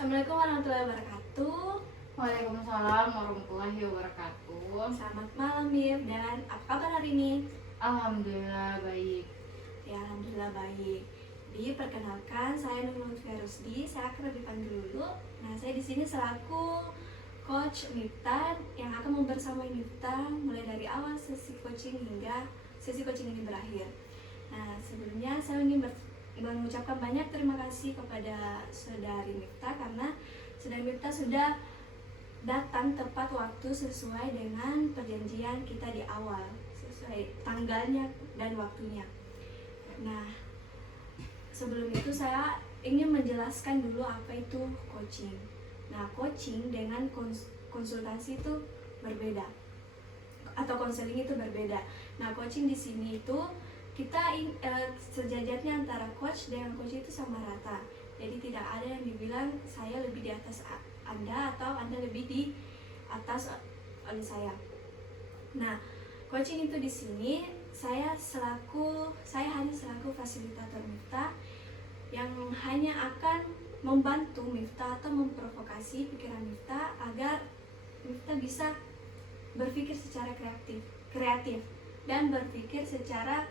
Assalamualaikum warahmatullahi wabarakatuh. Waalaikumsalam warahmatullahi wabarakatuh. Selamat malam Mif, dan apa kabar hari ini? Alhamdulillah baik. Ya, alhamdulillah baik. Perkenalkan, saya Nurul Ferusdi. Saya akan dipanggil dulu. Nah, saya di sini selaku coach Miftah yang akan membersamai Miftah mulai dari awal sesi coaching hingga sesi coaching ini berakhir. Nah, sebelumnya saya ingin mengucapkan banyak terima kasih kepada saudari Miftah karena saudari Miftah sudah datang tepat waktu sesuai dengan perjanjian kita di awal, sesuai tanggalnya dan waktunya. Nah, sebelum itu saya ingin menjelaskan dulu apa itu coaching. Nah, coaching dengan konsultasi itu berbeda, atau konseling itu berbeda. Nah, coaching di sini itu kita sejajarnya antara coach dengan coach itu sama rata. Jadi tidak ada yang dibilang saya lebih di atas Anda atau Anda lebih di atas oleh saya. Nah, coaching itu di sini saya hanya selaku fasilitator Miftah yang hanya akan membantu Miftah atau memprovokasi pikiran Miftah agar Miftah bisa berpikir secara kreatif dan berpikir secara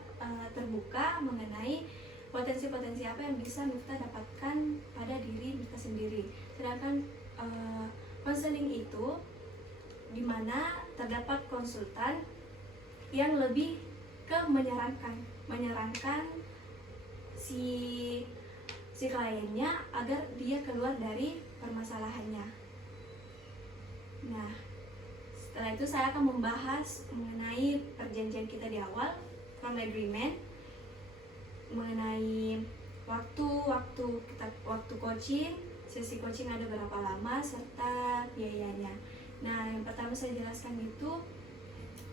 terbuka mengenai potensi-potensi apa yang bisa Miftah dapatkan pada diri Miftah sendiri. Sedangkan konseling itu dimana terdapat konsultan yang lebih ke menyarankan si kliennya agar dia keluar dari permasalahannya. Nah, setelah itu saya akan membahas mengenai perjanjian kita di awal, from agreement, mengenai waktu coaching, sesi coaching ada berapa lama serta biayanya. Nah, yang pertama saya jelaskan itu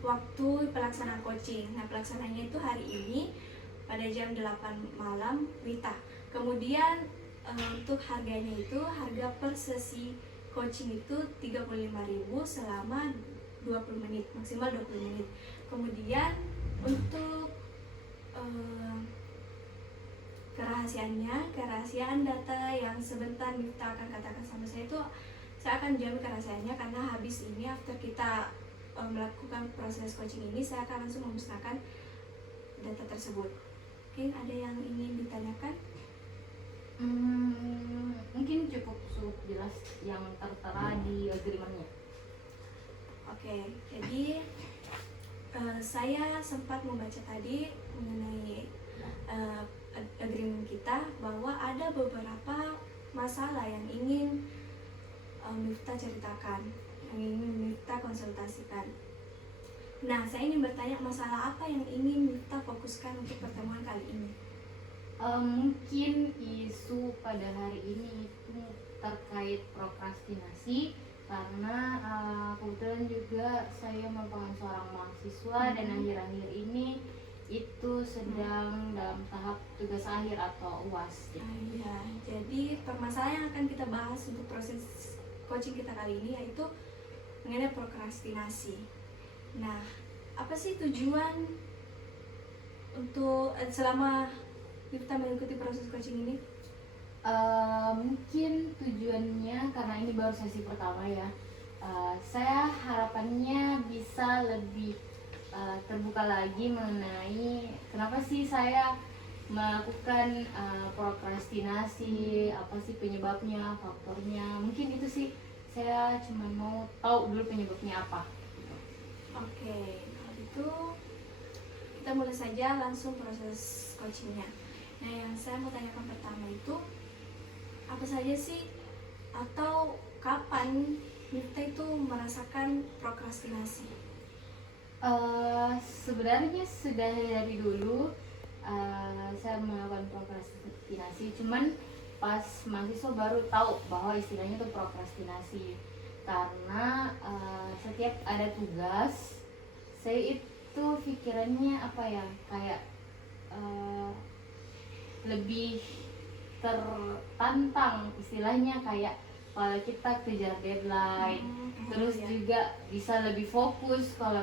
waktu pelaksanaan coaching. Nah, pelaksanaannya itu hari ini pada jam 8 malam WITA. Kemudian untuk harganya itu harga per sesi coaching itu 35.000 selama 20 menit, maksimal 20 menit. Kemudian untuk kerahasiaan data yang sebentar Miftah akan katakan sama saya itu saya akan jamin kerahasiaannya, karena habis ini after kita melakukan proses coaching ini saya akan langsung memusnahkan data tersebut. Oke, ada yang ingin ditanyakan? Mungkin cukup jelas yang tertera di agreementnya. Oke, jadi saya sempat membaca tadi mengenai agreement kita bahwa ada beberapa masalah yang ingin Miftah ceritakan, yang ingin Miftah konsultasikan. Nah, saya ingin bertanya masalah apa yang ingin Miftah fokuskan untuk pertemuan kali ini? Mungkin isu pada hari ini itu terkait prokrastinasi, karena kebetulan juga saya merupakan seorang mahasiswa dan akhir-akhir ini itu sedang dalam tahap tugas akhir atau UAS. Iya, jadi permasalahan yang akan kita bahas untuk proses coaching kita kali ini yaitu mengenai prokrastinasi. Nah, apa sih tujuan untuk selama kita mengikuti proses coaching ini? Mungkin tujuannya karena ini baru sesi pertama ya, saya harapannya bisa lebih terbuka lagi mengenai kenapa sih saya melakukan prokrastinasi, apa sih penyebabnya, faktornya. Mungkin itu sih, saya cuma mau tahu dulu penyebabnya apa. Oke, kalau itu kita mulai saja langsung proses coachingnya. Nah, yang saya mau tanyakan pertama itu apa saja sih atau kapan Miftah itu merasakan prokrastinasi? Sebenarnya sudah dari dulu saya melakukan prokrastinasi, cuman pas mahasiswa baru tahu bahwa istilahnya itu prokrastinasi. Karena setiap ada tugas, saya itu pikirannya apa ya, kayak lebih tertantang istilahnya, kayak kalau kita kejar deadline, terus juga bisa lebih fokus kalau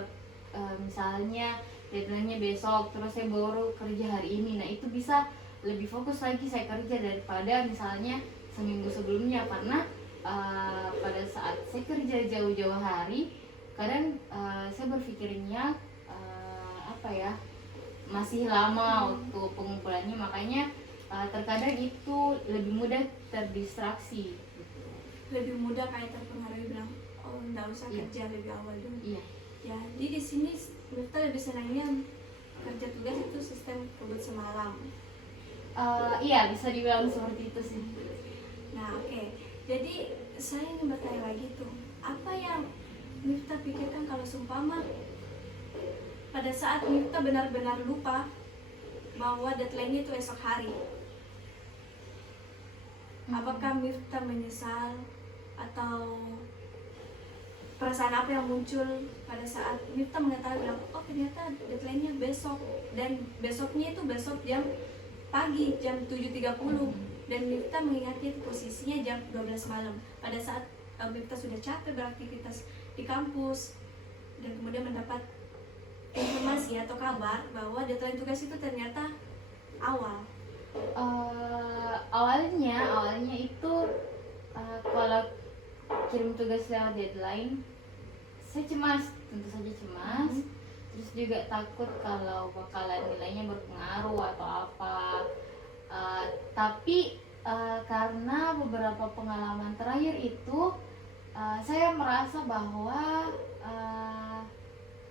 misalnya deadline-nya besok, terus saya baru kerja hari ini. Nah, itu bisa lebih fokus lagi saya kerja daripada misalnya seminggu sebelumnya, karena pada saat saya kerja jauh-jauh hari, kadang saya berpikirnya apa ya, masih lama waktu pengumpulannya, makanya terkadang itu lebih mudah terdistraksi. Lebih mudah kayak terpengaruh, bilang oh nggak usah Iya. kerja lebih awal dulu. Iya. Jadi di sini Miftah lebih senangnya kerja tugas itu sistem kebut semalam. Iya, bisa dibilang seperti itu sih. Nah oke, jadi saya ingin bertanya lagi tuh, apa yang Miftah pikirkan kalau seumpama pada saat Miftah benar-benar lupa bahwa deadline-nya itu esok hari? Apakah Miftah menyesal atau perasaan apa yang muncul pada saat Miftah mengetahui bilang, oh ternyata deadline-nya besok, dan besoknya itu besok jam pagi, jam 7.30, dan Miftah mengingatnya itu posisinya jam 12 malam pada saat Miftah sudah capek beraktivitas di kampus dan kemudian mendapat informasi atau kabar bahwa deadline tugas itu ternyata awal. Awalnya itu kalau kirim tugas lewat deadline, saya cemas, tentu saja cemas. Terus juga takut kalau bakalan nilainya berpengaruh atau apa. Tapi karena beberapa pengalaman terakhir itu, saya merasa bahwa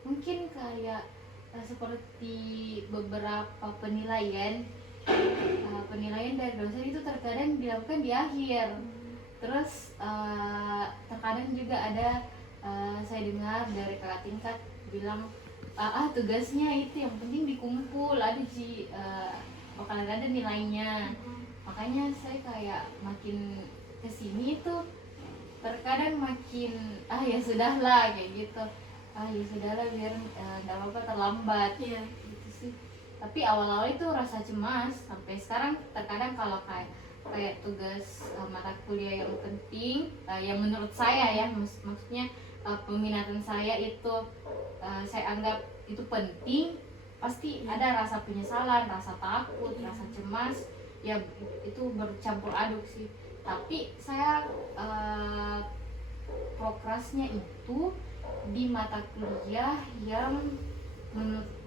mungkin kayak seperti beberapa penilaian dari dosen itu terkadang dilakukan di akhir. Terus terkadang juga ada saya dengar dari kakak tingkat bilang tugasnya itu yang penting dikumpul, bakalan ada nilainya. Makanya saya kayak makin kesini tuh terkadang makin ya sudahlah kayak gitu, ya sudahlah biar nggak apa-apa terlambat. Iya. Gitu sih. Tapi awal-awal itu rasa cemas, sampai sekarang terkadang kalau kayak tugas mata kuliah yang penting, yang menurut saya ya, maksudnya peminatan saya itu saya anggap itu penting, pasti ada rasa penyesalan, rasa takut, rasa cemas, ya itu bercampur aduk sih. Tapi saya prokrasnya itu di mata kuliah yang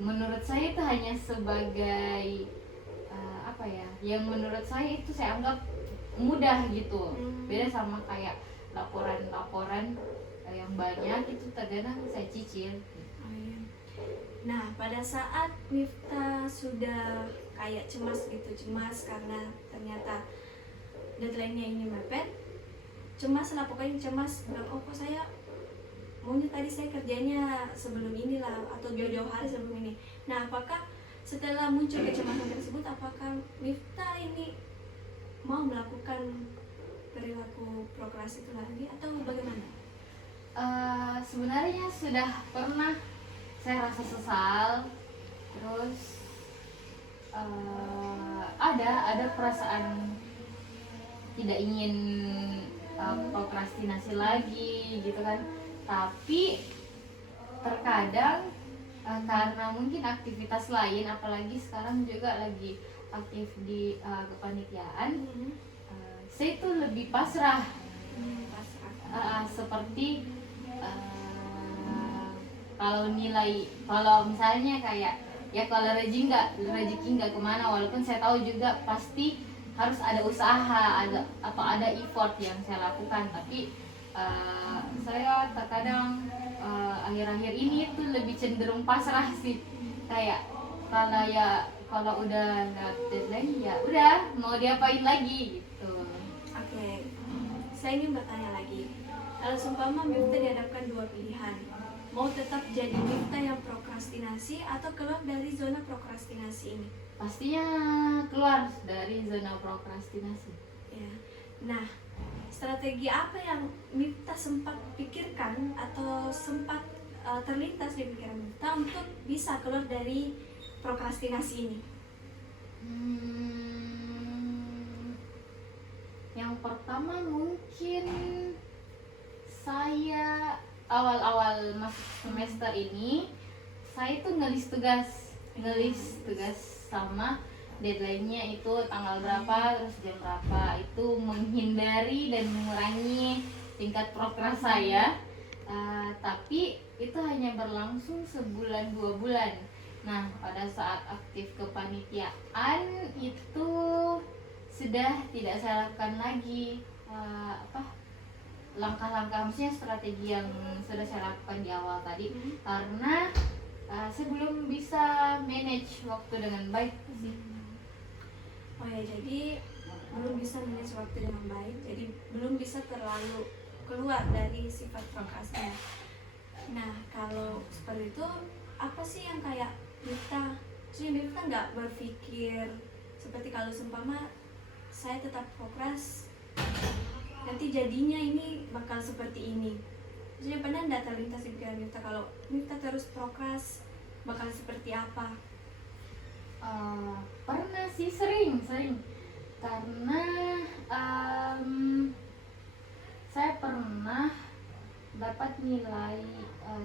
menurut saya itu hanya sebagai apa ya, yang menurut saya itu saya anggap mudah gitu. Beda sama kayak laporan yang banyak itu terkadang saya cicil. Nah pada saat Miftah sudah kayak cemas karena ternyata deadline-nya ini mepet, cemas lah, pokoknya cemas bilang, oh kok saya maunya tadi saya kerjanya sebelum inilah atau jauh-jauh hari sebelum ini. Nah apakah setelah muncul kecemasan tersebut, apakah Miftah ini mau melakukan perilaku prokrasi itu lagi atau bagaimana? Sebenarnya sudah pernah saya rasa sesal, terus ada perasaan tidak ingin prokrastinasi lagi gitu kan. Tapi terkadang karena mungkin aktivitas lain, apalagi sekarang juga lagi aktif di kepanitiaan, saya itu lebih pasrah. Seperti kalau misalnya kayak ya kalau rezeki nggak kemana, walaupun saya tahu juga pasti harus ada usaha, ada effort yang saya lakukan, tapi saya terkadang akhir-akhir ini tuh lebih cenderung pasrah sih. Kayak kalau udah deadline ya udah, mau diapain lagi gitu. Oke, saya ingin bertanya lagi. Kalau seumpama Miftah dihadapkan dua pilihan, mau tetap jadi Miftah yang prokrastinasi atau keluar dari zona prokrastinasi ini? Pastinya keluar dari zona prokrastinasi. Ya. Nah, strategi apa yang Miftah sempat pikirkan atau sempat terlintas di pikiran Miftah untuk bisa keluar dari prokrastinasi ini? Yang pertama mungkin saya awal-awal masuk semester ini, saya tuh ngelis tugas sama deadline-nya itu tanggal berapa, terus jam berapa. Itu menghindari dan mengurangi tingkat prokras saya. Tapi itu hanya berlangsung sebulan 2 bulan. Nah, pada saat aktif kepanitiaan itu sudah tidak saya lakukan lagi langkah-langkah, maksudnya strategi yang sudah saya lakukan di awal tadi, karena saya belum bisa manage waktu dengan baik sih. Oh ya, jadi belum bisa manage waktu dengan baik, jadi belum bisa terlalu keluar dari sifat prokrasnya. Nah, kalau seperti itu, apa sih yang kayak Miftah? Maksudnya Miftah nggak berpikir seperti kalau seumpama saya tetap prokras, nanti jadinya ini bakal seperti ini. Maksudnya pernah nggak terlintas di pikiran Miftah kalau Miftah terus prokras bakal seperti apa? Pernah sih, sering karena saya pernah dapat nilai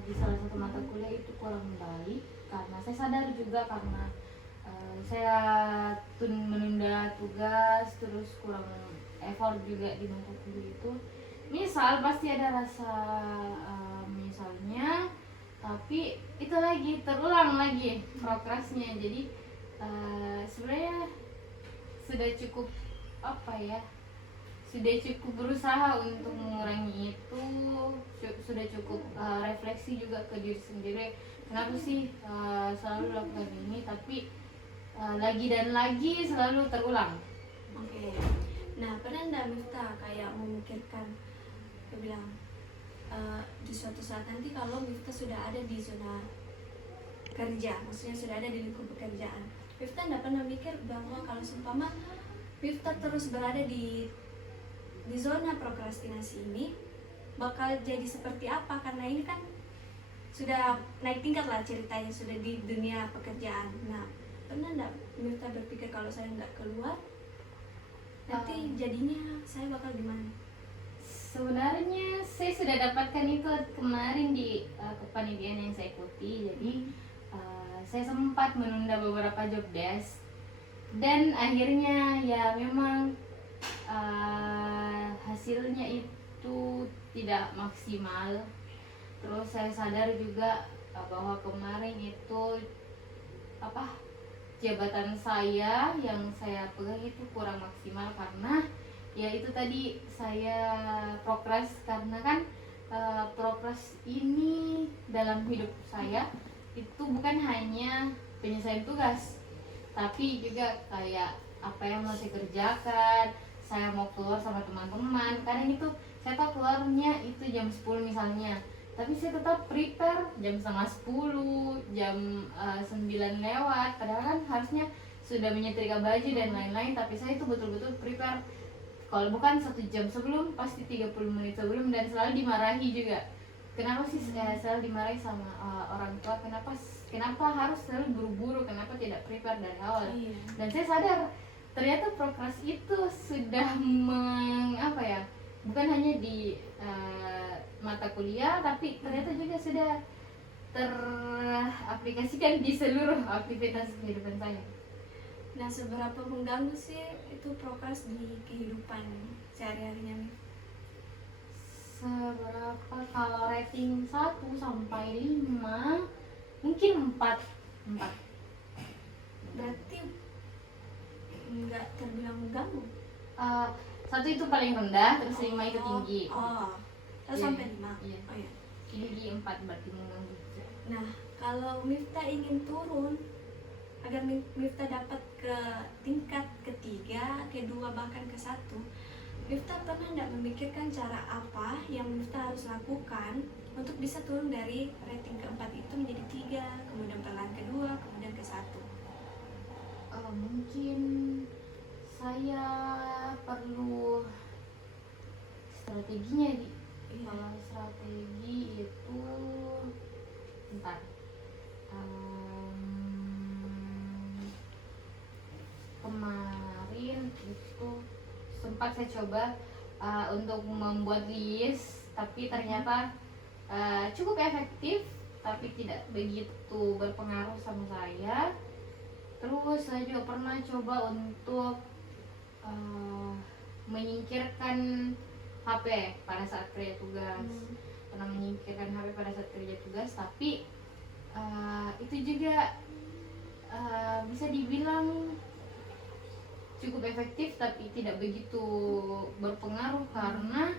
di salah satu mata kuliah itu kurang baik, karena saya sadar juga karena saya menunda tugas, terus kurang effort juga di mata kuliah itu. Misal pasti ada rasa misalnya, tapi itu lagi terulang lagi prokrasnya. Jadi sebenarnya sudah cukup sudah cukup berusaha untuk mengurangi itu, sudah cukup refleksi juga ke diri sendiri, kenapa sih selalu lakukan ini, tapi lagi dan lagi selalu terulang. Oke. Nah, pernah nggak Miftah kayak memikirkan, dia bilang di suatu saat nanti kalau Miftah sudah ada di zona kerja, maksudnya sudah ada di lingkup pekerjaan, Miftah nggak pernah mikir bahwa kalau seumpama Miftah terus berada di zona prokrastinasi ini bakal jadi seperti apa? Karena ini kan sudah naik tingkat lah ceritanya, sudah di dunia pekerjaan. Nah, pernah nggak Miftah berpikir kalau saya nggak keluar nanti jadinya saya bakal gimana? Sebenarnya saya sudah dapatkan itu kemarin di kepanitiaan yang saya ikuti. Jadi saya sempat menunda beberapa job desk, dan akhirnya ya memang hasilnya itu tidak maksimal. Terus saya sadar juga bahwa kemarin itu jabatan saya yang saya pegang itu kurang maksimal, karena ya itu tadi saya prokras. Karena kan prokras ini dalam hidup saya itu bukan hanya penyelesaian tugas, tapi juga kayak apa yang mau saya kerjakan. Saya mau keluar sama teman-teman, kadang itu saya tahu keluarnya itu jam 10 misalnya, tapi saya tetap prepare jam setengah 10, jam 9 lewat, padahal kan harusnya sudah menyetrika baju dan lain-lain, tapi saya itu betul-betul prepare. Kalau bukan 1 jam sebelum, pasti 30 menit sebelum, dan selalu dimarahi juga. Kenapa sih selalu dimarahi sama orang tua, kenapa harus selalu buru-buru, kenapa tidak prepare dari awal. Dan saya sadar ternyata prokras itu sudah bukan hanya di mata kuliah, tapi ternyata juga sudah teraplikasikan di seluruh aktivitas kehidupan saya. Nah, seberapa mengganggu sih itu prokras di kehidupan sehari-harinya? Seberapa, kalau rating 1 sampai 5 mungkin 4. Berarti nggak terbilang mengganggu. 1 itu paling rendah, terus 5 itu tinggi. Sampai 5. Iya. Oh ya. Tinggi 4 berarti mengganggu. Nah, kalau Miftah ingin turun agar Miftah dapat ke tingkat ketiga, kedua, bahkan ke-1, Miftah pernah nggak memikirkan cara apa yang Miftah harus lakukan untuk bisa turun dari rating ke-4 itu menjadi 3, kemudian perlahan ke-2, kemudian ke-1? Mungkin saya perlu strateginya di. Kalau strategi itu kemarin itu sempat saya coba untuk membuat list, tapi ternyata cukup efektif, tapi tidak begitu berpengaruh sama saya. Terus saya juga pernah coba untuk menyingkirkan HP pada saat kerja tugas. Pernah menyingkirkan HP pada saat kerja tugas, tapi itu juga bisa dibilang cukup efektif tapi tidak begitu berpengaruh karena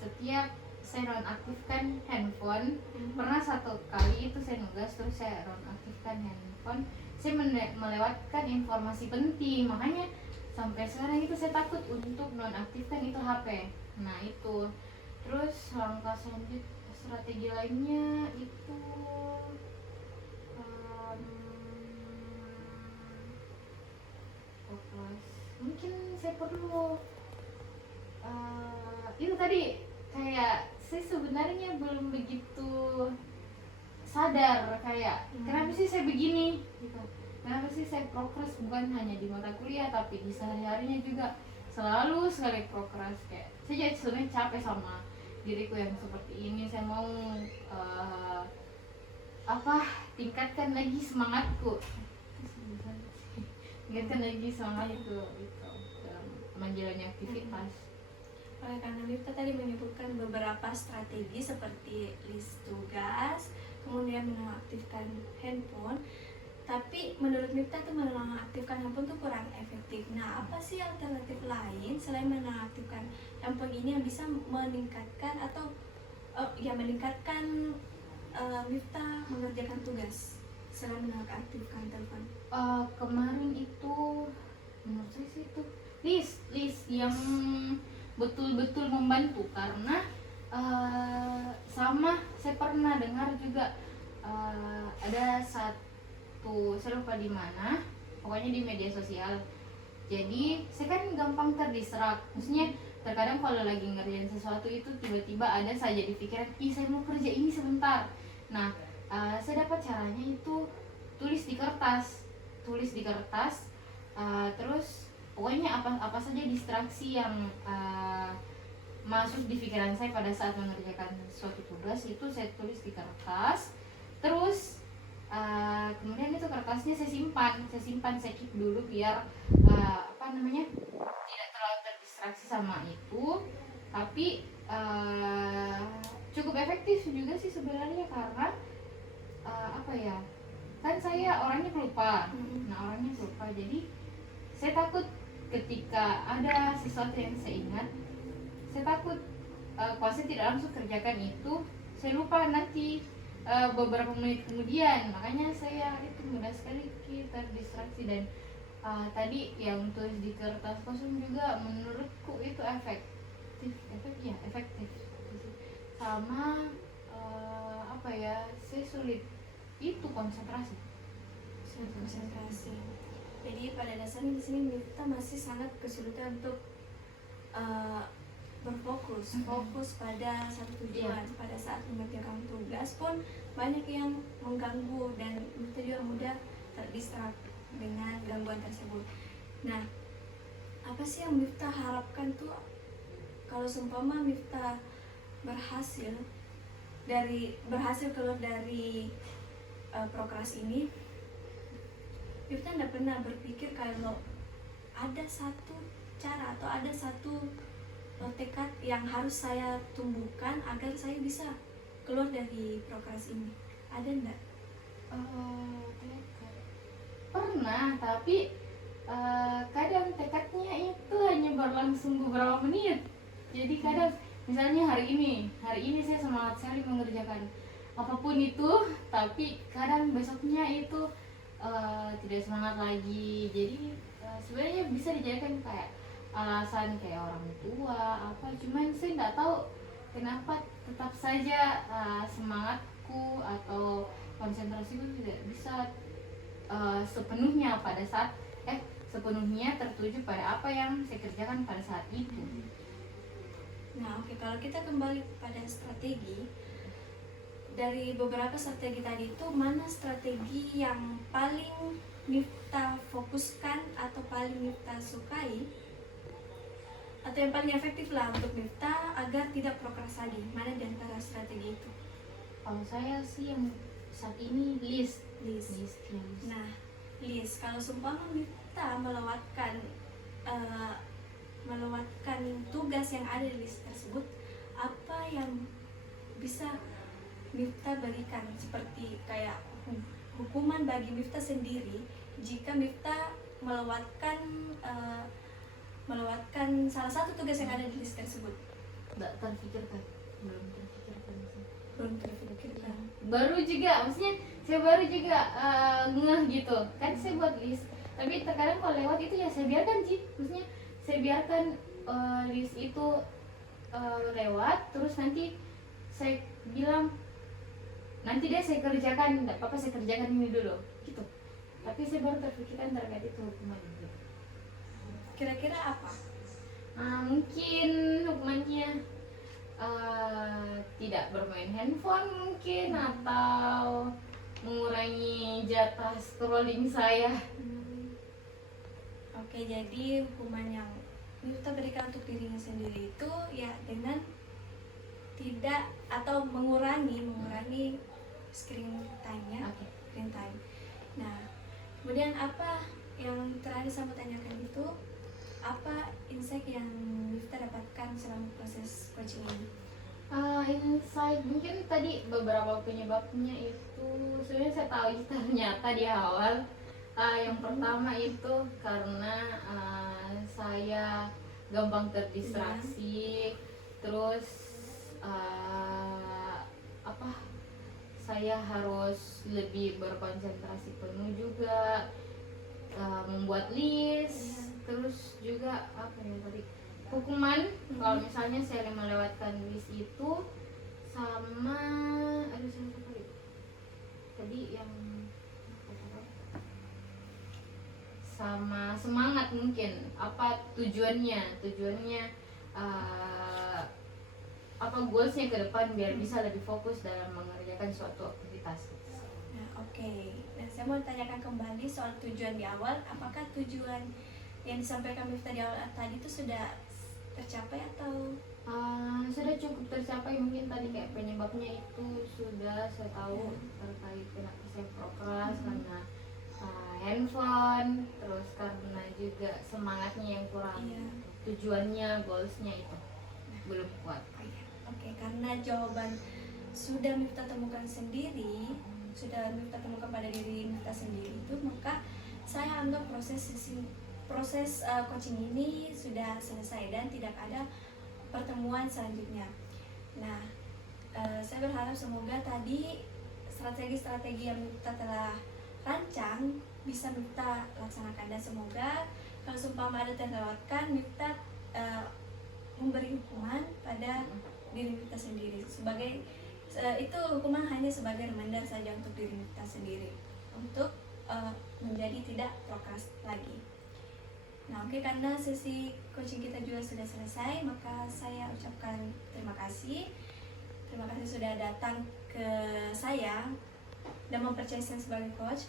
setiap saya nonaktifkan handphone, pernah satu kali itu saya nugas terus saya nonaktifkan handphone, saya melewatkan informasi penting, makanya sampai sekarang itu saya takut untuk nonaktifkan itu HP. Nah itu, terus langkah selanjutnya strategi lainnya itu fokus. Mungkin saya perlu itu tadi, kayak saya sebenarnya belum begitu sadar kayak kenapa sih saya begini gitu. Kenapa sih saya progres, bukan hanya di mata kuliah tapi di sehari-harinya juga selalu sekali progres. Kayak saya sebenarnya capek sama diriku yang seperti ini. Saya mau tingkatkan lagi semangatku, tingkatkan lagi semangat itu dalam menjalani aktivitas. Oleh karena Miftah tadi menyebutkan beberapa strategi seperti list tugas, kemudian menonaktifkan handphone, tapi menurut Miftah tuh menonaktifkan handphone tuh kurang efektif. Nah, apa sih alternatif lain selain menonaktifkan handphone ini yang bisa meningkatkan atau meningkatkan Miftah mengerjakan tugas selain menonaktifkan telepon? Kemarin itu menurut saya sih itu list yang betul-betul membantu, karena sama saya pernah dengar juga ada satu, saya lupa di mana, pokoknya di media sosial. Jadi saya kan gampang terdistract, maksudnya terkadang kalau lagi ngerjain sesuatu itu tiba-tiba ada saja di pikiran, saya mau kerja ini sebentar. Nah saya dapat caranya itu tulis di kertas, terus pokoknya apa saja distraksi yang masuk di pikiran saya pada saat mengerjakan suatu tugas itu saya tulis di kertas. Terus kemudian itu kertasnya saya simpan, saya keep dulu biar tidak terlalu terdistraksi sama itu. Tapi cukup efektif juga sih sebenarnya, karena kan saya orangnya pelupa. Jadi saya takut ketika ada sesuatu yang saya ingat, saya takut kalau saya tidak langsung kerjakan itu, saya lupa nanti beberapa menit kemudian. Makanya saya itu mudah sekali terdistraksi. Dan tadi yang tulis di kertas kosong juga menurutku itu efektif. Sama saya sulit itu konsentrasi. Jadi pada dasarnya di sini Miftah masih sangat kesulitan untuk fokus pada satu tujuan. Pada saat mengerjakan tugas pun banyak yang mengganggu dan Miftah juga mudah terdistract dengan gangguan tersebut. Nah, apa sih yang Miftah harapkan tuh kalau seumpama Miftah berhasil keluar dari prokras ini? Miftah tidak pernah berpikir kalau ada satu cara atau ada satu tekad yang harus saya tumbuhkan agar saya bisa keluar dari prokras ini. Ada enggak? Tekad pernah, tapi kadang tekadnya itu hanya berlangsung beberapa menit. Jadi kadang misalnya hari ini saya semangat sekali mengerjakan apapun itu, tapi kadang besoknya itu tidak semangat lagi. Jadi sebenarnya bisa dijadikan kayak alasan kayak orang tua cuman saya nggak tahu kenapa tetap saja semangatku atau konsentrasiku tidak bisa sepenuhnya tertuju pada apa yang saya kerjakan pada saat itu. Nah, kalau kita kembali pada strategi, dari beberapa strategi tadi itu, mana strategi yang paling Miftah fokuskan atau paling Miftah sukai atau yang paling efektif lah untuk Miftah agar tidak prokras lagi? Mana di antara strategi itu? Kalau saya sih yang saat ini list Lis. Lis. Nah, Lis, kalau seumpama Miftah eh, melewatkan tugas yang ada di list tersebut, apa yang bisa Miftah berikan seperti kayak hukuman bagi Miftah sendiri jika Miftah melewatkan salah satu tugas yang ada di list tersebut? Nggak terpikirkan, belum terpikirkan sih. Belum terpikirkan. Baru juga, maksudnya saya baru juga ngeh gitu kan, saya buat list tapi terkadang kalau lewat itu ya saya biarkan sih, maksudnya saya biarkan list itu lewat, terus nanti saya bilang nanti deh saya kerjakan, nggak apa-apa saya kerjakan ini dulu gitu, tapi saya baru terpikirkan terkait itu hukuman gitu. Kira-kira apa? Mungkin hukumannya tidak bermain handphone mungkin, atau mengurangi jatah scrolling saya. Oke, jadi hukuman yang Miftah berikan untuk dirinya sendiri itu ya dengan tidak atau mengurangi screen time-nya. Oke. Screen time. Nah, kemudian apa yang terakhir saya mau tanyakan itu, apa insight yang Miftah dapatkan selama proses coaching ini? Insight mungkin tadi beberapa penyebabnya itu sebenarnya saya tahu ternyata di awal. Yang pertama itu karena saya gampang terdistraksi, terus saya harus lebih berkonsentrasi penuh juga, membuat list, terus juga apa ya tadi, hukuman kalau misalnya saya melewatkan list itu, sama tadi yang sama semangat mungkin, apa tujuannya apa goalsnya ke depan biar bisa lebih fokus dalam mengerjakan suatu aktivitas. Nah, oke. Dan saya mau tanyakan kembali soal tujuan di awal. Apakah tujuan yang disampaikan Miftah di awal tadi itu sudah tercapai atau? Sudah cukup tercapai, mungkin tadi kayak penyebabnya itu sudah saya tahu terkait kenapa saya prokras, karena handphone, terus karena juga semangatnya yang kurang, tujuannya, goalsnya itu belum kuat. Oke, karena jawaban sudah Miftah temukan sendiri, sudah Miftah temukan pada diri Miftah sendiri itu, maka saya anggap proses coaching ini sudah selesai dan tidak ada pertemuan selanjutnya. Nah, saya berharap semoga tadi strategi-strategi yang Miftah telah rancang bisa Miftah laksanakan, dan semoga kalau seumpama ada terlewatkan, Miftah memberi hukuman pada diri Miftah sendiri. Sebagai itu hukuman hanya sebagai reminder saja untuk diri Miftah sendiri untuk menjadi tidak prokras lagi. Nah, oke, karena sesi coaching kita juga sudah selesai, maka saya ucapkan terima kasih. Terima kasih sudah datang ke saya dan mempercayai saya sebagai coach.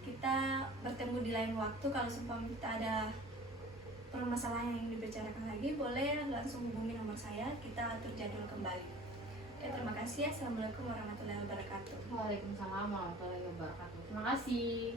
Kita bertemu di lain waktu. Kalau seumpama kita ada permasalahan yang ingin dibicarakan lagi, boleh langsung hubungi nomor saya, kita atur jadwal kembali. Oke, terima kasih. Assalamualaikum warahmatullahi wabarakatuh. Waalaikumsalam warahmatullahi wabarakatuh. Terima kasih.